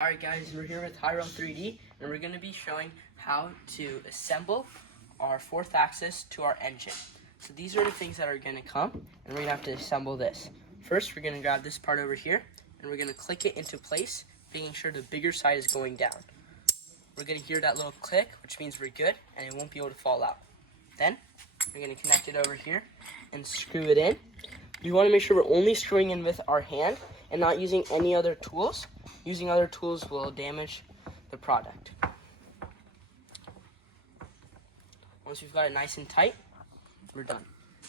Alright guys, we're here with Hyrel 3D and we're going to be showing how to assemble our fourth axis to our engine. So these are the things that are going to come and we're going to have to assemble this. First we're going to grab this part over here and we're going to click it into place, making sure the bigger side is going down. We're going to hear that little click, which means we're good and it won't be able to fall out. Then we're going to connect it over here and screw it in. You want to make sure we're only screwing in with our hand and not using any other tools. Using other tools will damage the product. Once we've got it nice and tight, we're done.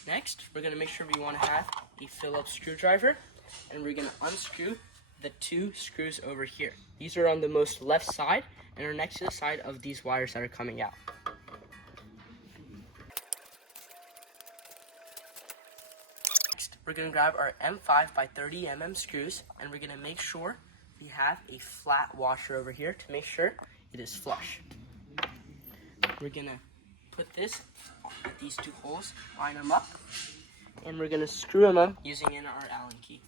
Next, we're going to make sure we want to have a Phillips screwdriver, and we're going to unscrew the two screws over here. These are on the most left side and are next to the side of these wires that are coming out. Next, we're going to grab our M5 by 30 mm screws, and we're going to make sure we have a flat washer over here to make sure it is flush. We're going to put this at these two holes, line them up, and we're going to screw them up using in our Allen key.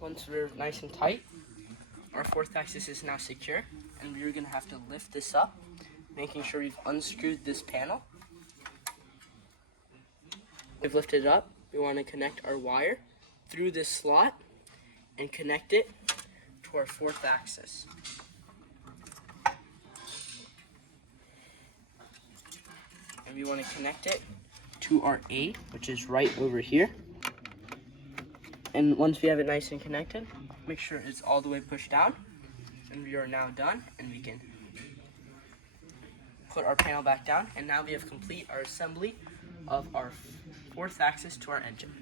Once we're nice and tight, our fourth axis is now secure, and we're going to have to lift this up, making sure we've unscrewed this panel. We've lifted it up. We want to connect our wire through this slot and connect it to our fourth axis. And we want to connect it to our A, which is right over here. And once we have it nice and connected, make sure it's all the way pushed down. And we are now done, and we can put our panel back down. And now we have complete our assembly of our fourth axis to our engine.